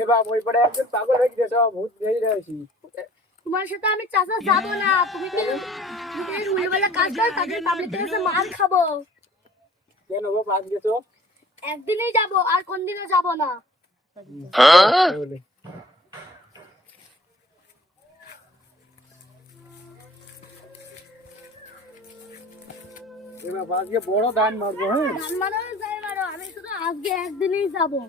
এ বাপ ওই পড়ে একজন পাগল হয়ে গেছে ভূত হয়ে রয়েছি। তোমার সাথে আমি চাচা যাবো না। তুমি উল্টোবেলা কাজ করো, তাদের পাবলিকের কাছে মার খাবো। কেন বাপ আজ গেছো? একদিনই যাবো, আর কোনদিনও যাবো না। এ বাপ আজকে বড় দান মারবো। হ্যাঁ গান মারো যাই মারো, আমি শুধু আজকে একদিনই যাবো।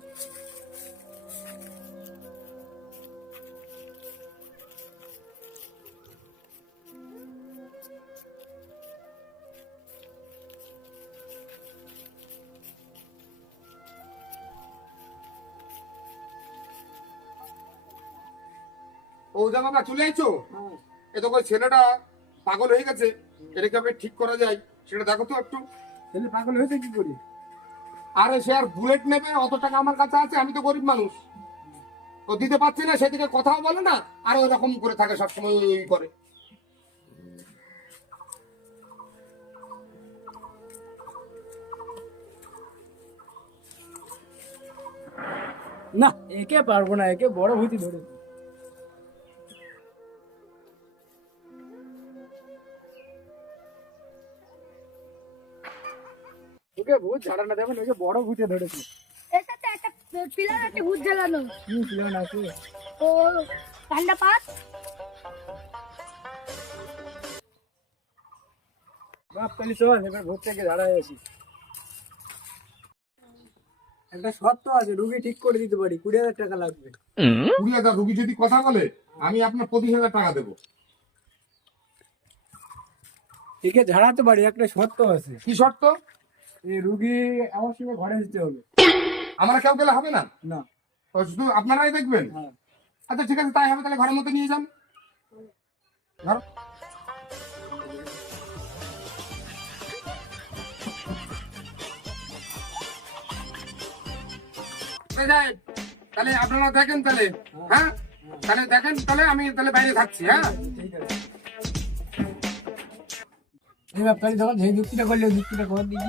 ও বাবা চলে আইছো? এ তো ছেলেটা পাগল হয়ে গেছে, এটা কিভাবে ঠিক করা যায় সেটা দেখো তো একটু। ছেলে পাগল হয়েছে কি করি? আরে সে আর বুলেট নেবে, অত টাকা আমার কাছে আছে, আমি তো গরিব মানুষ, ও দিতে পারছি না, সেদিকে কথাও বলে না, আর ওই রকম করে থাকে সবসময় ওই করে। না একে পারবো না, একে বড় ভূতি ধরে। ওকে ভূত ঝাড়ানো দেবেন, ওকে বড় ভূতে ধরেছে। এটাতে একটা পিলার একটা ভূত জ্বালানো। কি প্লেন আছে? ও ঠান্ডা পাত। বাপ তাহলে চল এবার ভূত থেকে ঝাড়াই আসি। একটা শর্ত আছে, রুগী ঠিক করে দিতে পারি, 20,000 টাকা লাগবে। 20,000? রুগী যদি কথা বলে আমি আপনার 25,000 টাকা দেবো। একে ঝাড়াতে পারি, একটা শর্ত আছে। কি শর্ত? এই রুগী আমার সঙ্গে ঘরে যেতে হবে। আমরা কেউ গেলে হবে না? না। তো শুধু আপনারাই দেখবেন? হ্যাঁ। আচ্ছা ঠিক আছে, তাই হবে, তাহলে ঘরের মধ্যে নিয়ে যান। ধরো। তাহলে আপনারা দেখেন তাহলে। হ্যাঁ তাহলে দেখেন, তাহলে আমি তাহলে বাইরে থাকছি। হ্যাঁ ঠিক আছে। এই ব্যাপারে যখন যে যুক্তিটা করলে ওই যুক্তিটা করে দিই।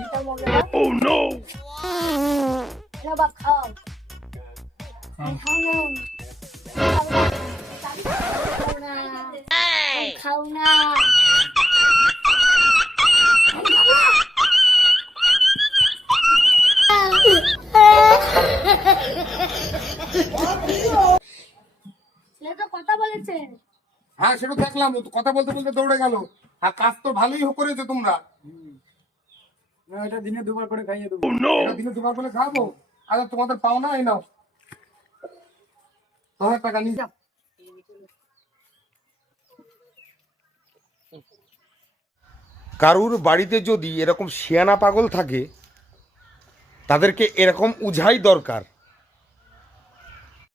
না বাপ খাও। খাও না। ছেলেটা কথা বলেছে। হ্যাঁ সেটা দেখলাম, ও তো কথা বলতে বলতে দৌড়ে গেল। আর কাজ তো ভালোই করেছো তোমরা। না এটা দিনে দুবার করে খাইয়ে দেবো। এটা দিনে দুবার করে খাবো। আচ্ছা তোমাদের পাওনা এই নাও, 10,000 টাকা নিয়ে যাও। কারুর বাড়িতে যদি এরকম শিয়ানা পাগল থাকে, তাদেরকে এরকম উঝাই দরকার।